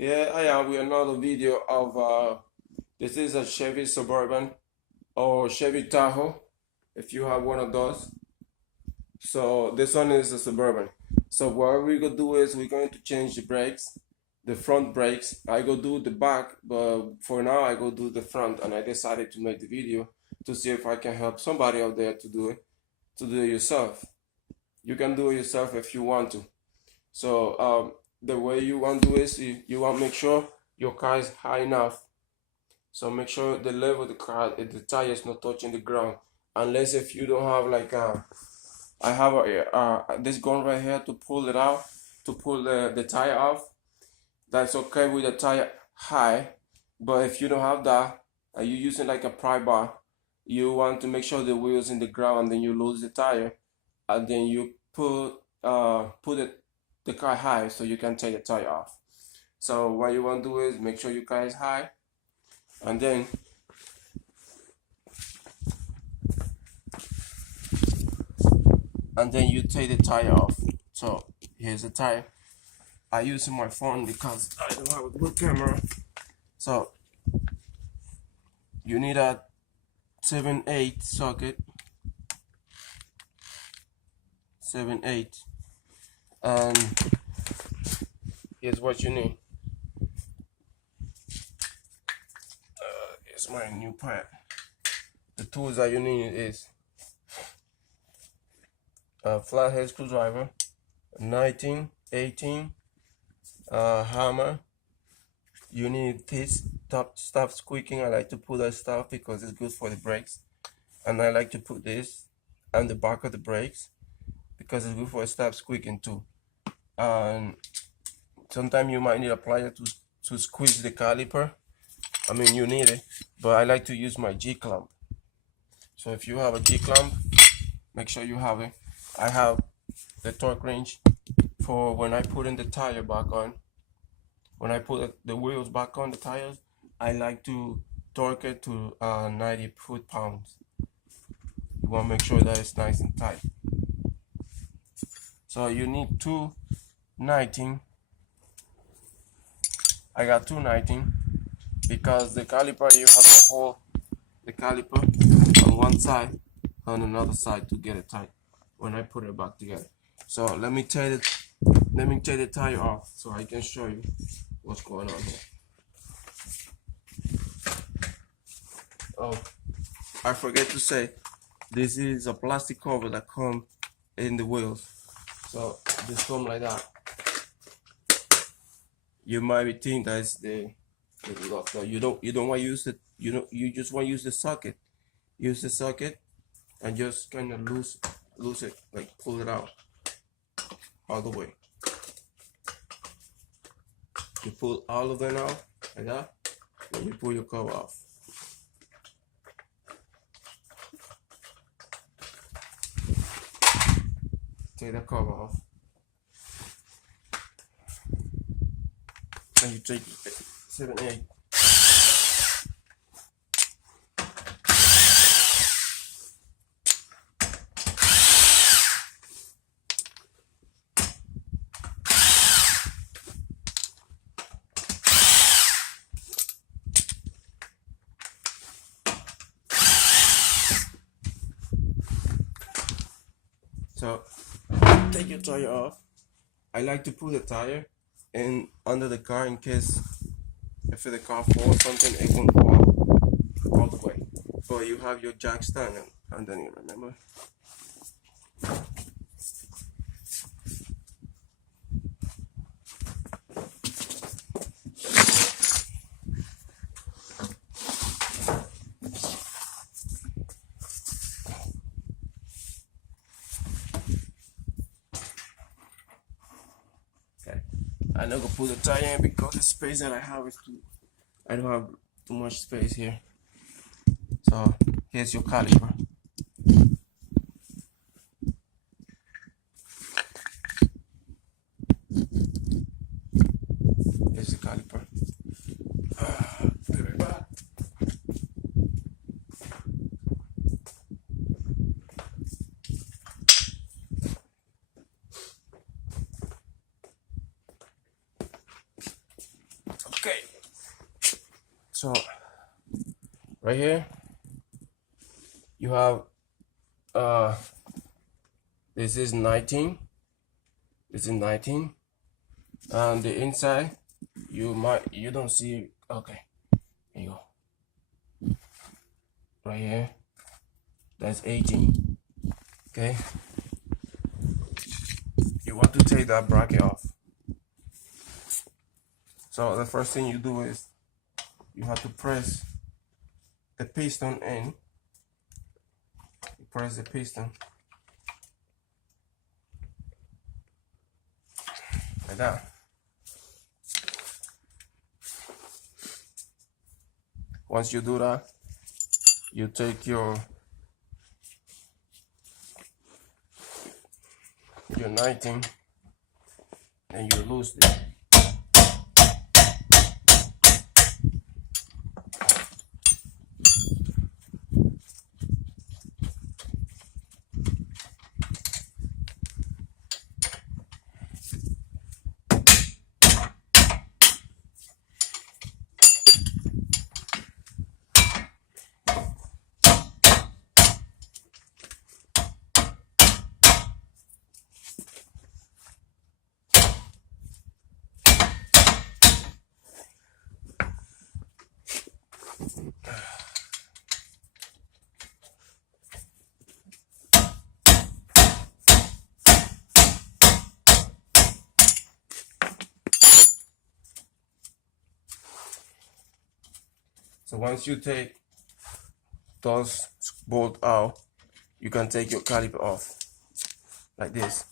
Yeah, I am with another video of this is a Chevy Suburban or Chevy Tahoe if you have one of those. So this one is a Suburban. So what we're gonna do is we're going to change the brakes, the front brakes. I go do the back, but for now I go do the front, and I decided to make the video to see if I can help somebody out there to do it yourself. You can do it yourself if you want to. So the way you want to do is you want to make sure your car is high enough. So make sure the level of the car, the tire is not touching the ground. Unless if you don't have like I have this gun right here to pull it out, to pull the tire off. That's okay with the tire high. But if you don't have that, and you're using like a pry bar, you want to make sure the wheel's in the ground, and then you lose the tire, and then you put the car high so you can take the tire off. So what you want to do is make sure your car is high, and then you take the tire off. So here's the tire. I use my phone because I don't have a good camera. So you need a 7/8 socket, 7/8, and here's what you need. Here's my new part. The tools that you need is a flathead screwdriver, 19, 18, hammer. You need this stop squeaking. I like to put that stuff because it's good for the brakes, and I like to put this on the back of the brakes because it's good for stop squeaking too. And sometimes you might need a plier to squeeze the caliper. I mean, you need it, but I like to use my G-clamp. So if you have a G-clamp, make sure you have it. I have the torque wrench for when I put in the tire back on. When I put the wheels back on the tires, I like to torque it to 90 foot-pounds. You want to make sure that it's nice and tight. So you need two 19. I got two 19 because the caliper, you have to hold the caliper on one side, on another side to get it tight when I put it back together. So let me take the tire off so I can show you what's going on here. Oh, I forget to say, this is a plastic cover that comes in the wheels. So just come like that. You might be thinking that's the lock. No, you don't want to use it. You just want to use the socket. Use the socket and just kind of loose it, like pull it out all the way. You pull all of them out like that, and you pull your cover off. Take the cover off, and you take 7/8. So take your tire off. I like to put the tire in under the car in case if the car falls something, it won't fall all the way. But you have your jack stand underneath, remember? Okay. I'm not gonna put the tire in because the space that I have is I don't have too much space here. So here's your caliper. Here's the caliper. Be right back. So right here you have this is 19. This is 19. And the inside you don't see it. Okay, here you go. Right here, that's 18. Okay, you want to take that bracket off. So the first thing you do is you have to press the piston in. You press the piston like that. Once you do that, you take your 19 and you lose it. So once you take those bolts out, you can take your caliper off like this.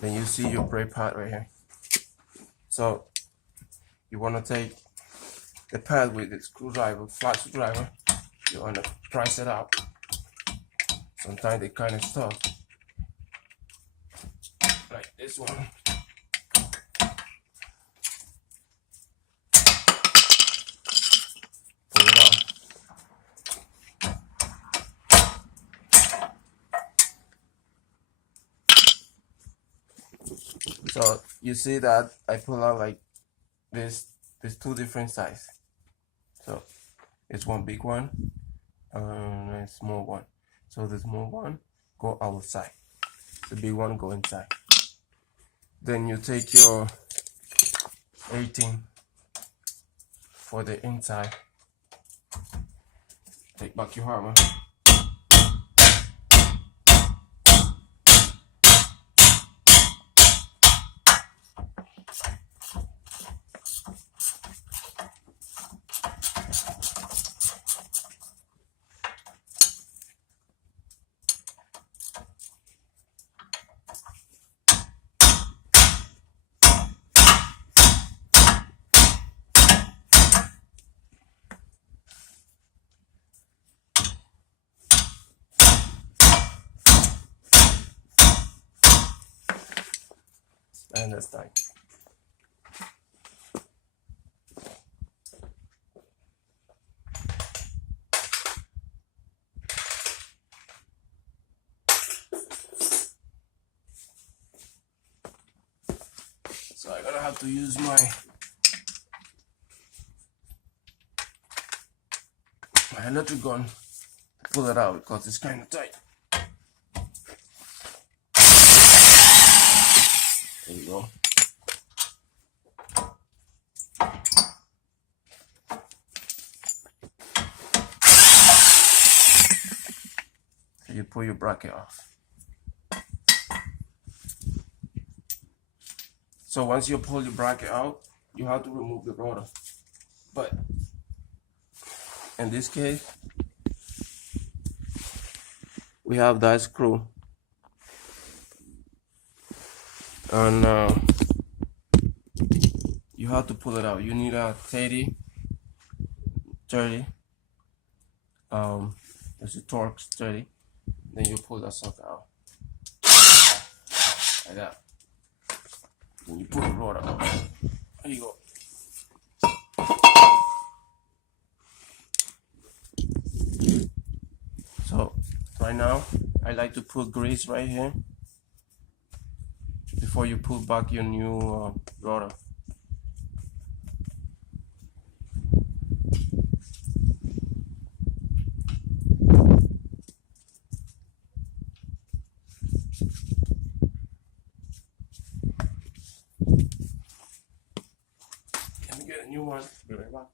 Then you see your brake pad right here. So you want to take the pad with the screwdriver, flat screwdriver. You want to price it out. Sometimes they kind of stuck, like this one. Pull it out. So you see that I pull out like this. There's two different sizes. So it's one big one and a small one. So the small one go outside, the big one go inside. Then you take your 18 for the inside. Take back your hammer. And that's time. So I'm gonna have to use my electric gun to pull it out because it's kind of tight. There you go. So you pull your bracket off. So once you pull your bracket out, you have to remove the rotor. But in this case, we have that screw. And you have to pull it out. You need a 30. There's a torque 30. Then you pull that sucker out like that. Then you pull the rotor out. There you go. So right now, I like to put grease right here before you put back your new rotor. new one. Be right back.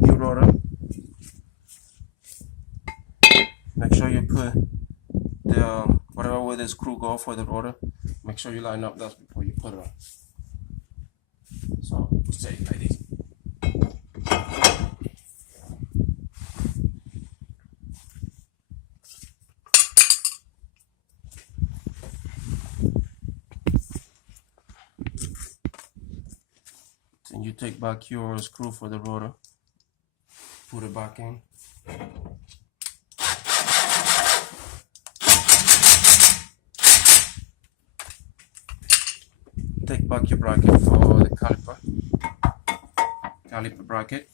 New rotor. Make sure you put the whatever way the screw go for the rotor. Make sure you line up that before you put it on. So we'll say it like this. Then you take back your screw for the rotor, put it back in. Take back your bracket for the caliper bracket.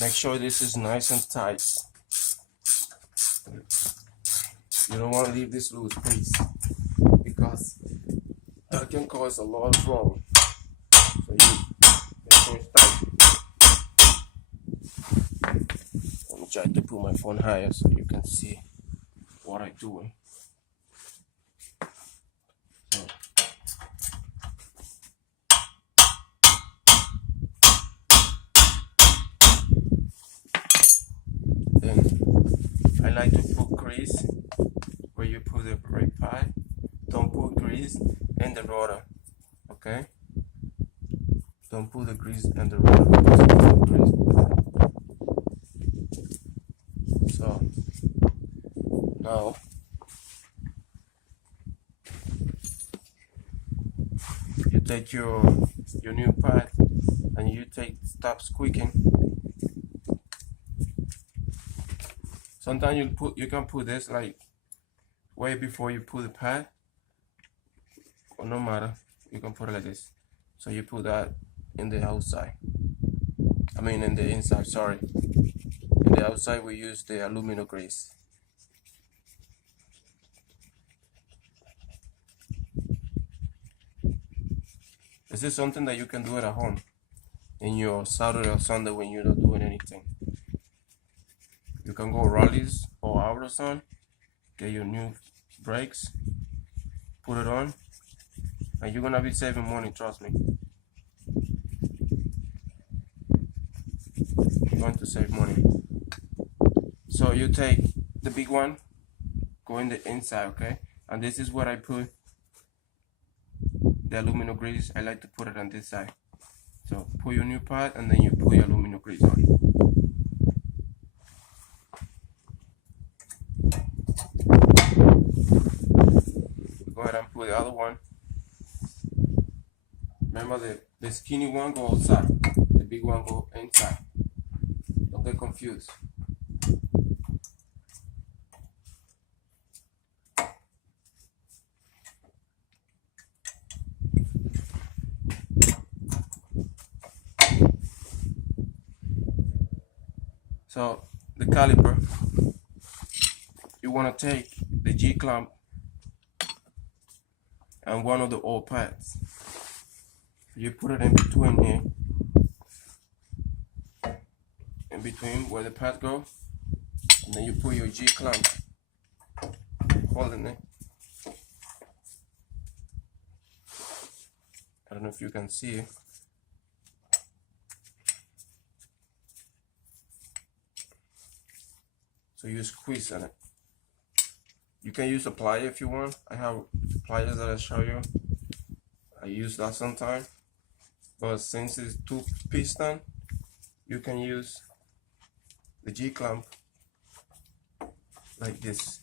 Make sure this is nice and tight. You don't want to leave this loose, please, because that can cause a lot of trouble. So you make sure it's tight. Let me try to put my phone higher so you can see what I'm doing. So, then I like to put grease where you put the brake pad. Don't put grease in the rotor, okay? Don't put the grease in the rotor because you put grease. So now you take your new pad and you stop squeaking. Sometimes you can put this like way before you put the pad, or no matter, you can put it like this. So you put that in the outside. I mean in the inside, sorry. In the outside we use the aluminum grease. This is something that you can do at home in your Saturday or Sunday when you're not doing anything. You can go rallies or out or something, get your new brakes, put it on, and you're gonna be saving money, trust me. You're going to save money. So you take the big one, go in the inside, okay? And this is what I put the aluminum grease. I like to put it on this side. So put your new pad and then you put your aluminum grease on. Go ahead and put the other one. Remember the skinny one go outside, the big one go inside. Don't get confused. So the caliper, you want to take the G-clamp and one of the old pads. You put it in between here, in between where the pad go, and then you put your G-clamp holding it. I don't know if you can see it. So you squeeze on it. You can use a plier if you want. I have pliers that I show you. I use that sometimes. but since it's two piston, you can use the G clamp like this,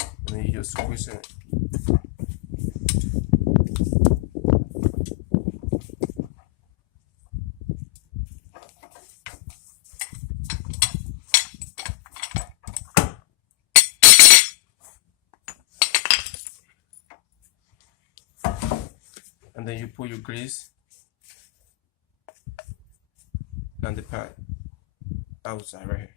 and then you just squeeze it. And then you put your grease and the pad outside right here.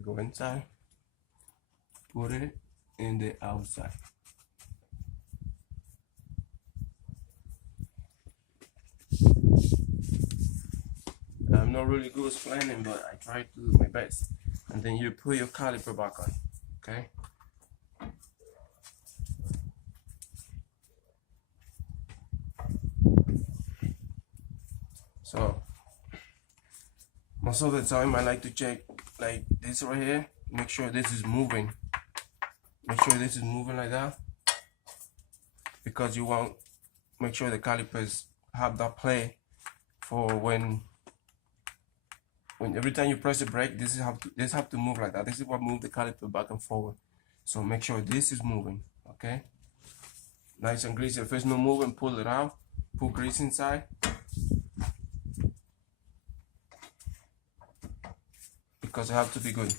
Go inside, put it in the outside. I'm not really good explaining, but I try to do my best. And then you put your caliper back on, okay? So most of the time I like to check like this right here, make sure this is moving. Make sure this is moving like that, because you want make sure the calipers have that play for when every time you press the brake, this have to move like that. This is what moves the caliper back and forward. So make sure this is moving, okay? Nice and greasy. If it's not moving, pull it out, put grease inside. Because it have to be good.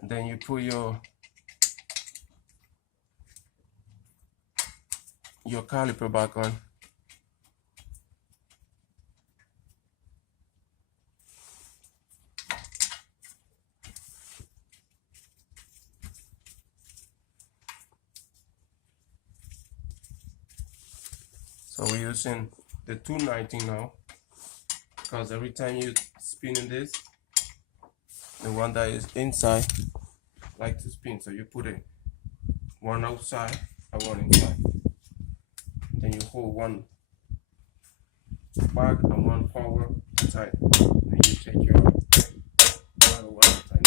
And then you put your caliper back on. So we're using the 219 now, because every time you spinning this, the one that is inside like to spin. So you put it one outside and one inside. Then you hold one back and one forward inside. Then you take your other one inside.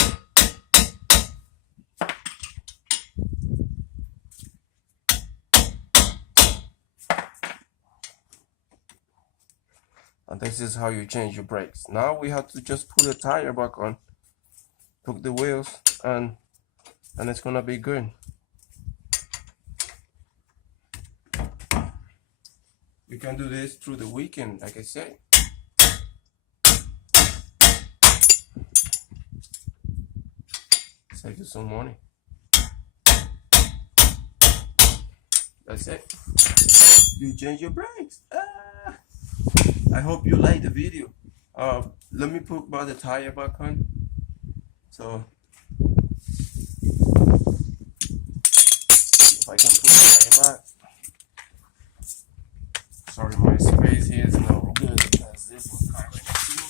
And this is how you change your brakes. Now we have to just put the tire back on, put the wheels, and it's gonna be good. You can do this through the weekend, like I said. Save you some money. That's it. You change your brakes. I hope you like the video. Let me put the tire back on. So if I can put the tire back. Sorry, my space here is not good because this one car right next to me.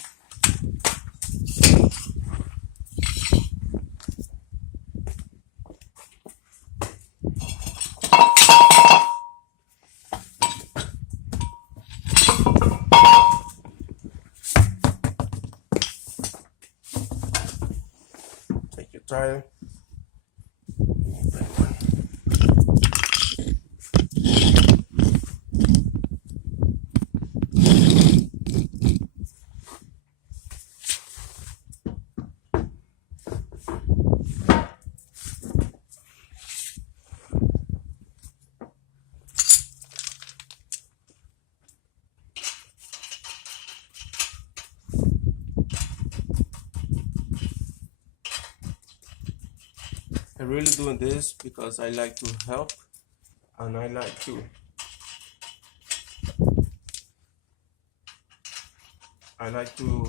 Take your tire. I'm really doing this because I like to help, and I like to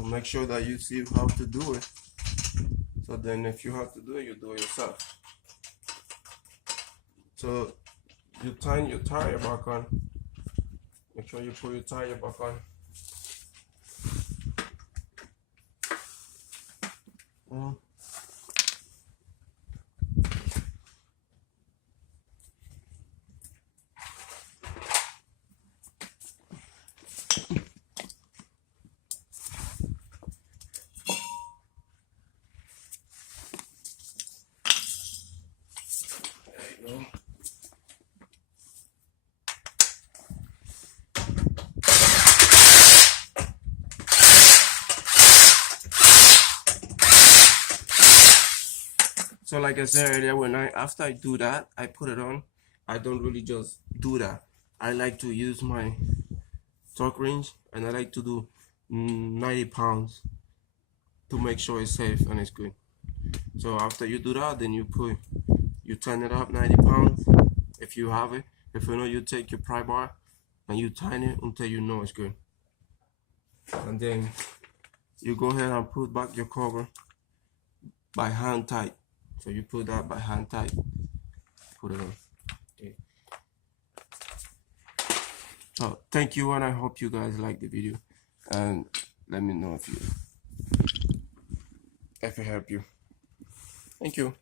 make sure that you see how to do it. So then if you have to do it, you do it yourself. So you tighten your tire back on. Make sure you put your tire back on. There you go. So like I said earlier, after I do that, I put it on. I don't really just do that. I like to use my torque wrench, and I like to do 90 pounds to make sure it's safe and it's good. So after you do that, then you turn it up 90 pounds if you have it. If you know, you take your pry bar and you tighten it until you know it's good. And then you go ahead and put back your cover by hand tight. So you put that by hand tight, put it on. Okay. So thank you, and I hope you guys like the video, and let me know if it helped you. Thank you.